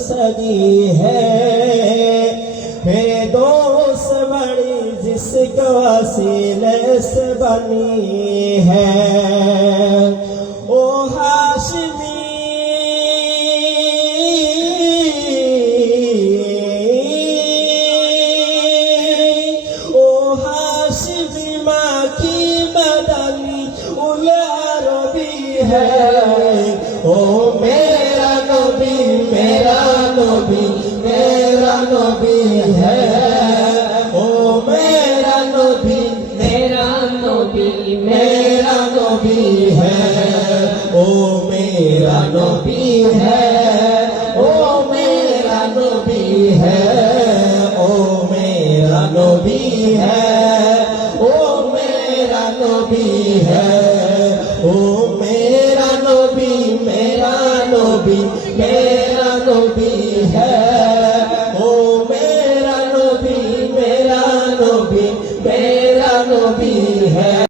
सदी है, फिरदौस बड़ी जिसके वसीले से बनी है। ओ हाशमी माँ की बदनी उल अरबी है। ओ मेरा नबी मेरा नबी मेरा नबी है। ओ मेरा नबी मेरा नबी मेरा नबी है। ओ मेरा नबी है। ओ मेरा नबी है। ओ मेरा नबी है। ओ मेरा नबी है। ओ मेरा नबी मेरा नबी मेरा नबी है। ओ मेरा नबी मेरा नबी मेरा नबी है।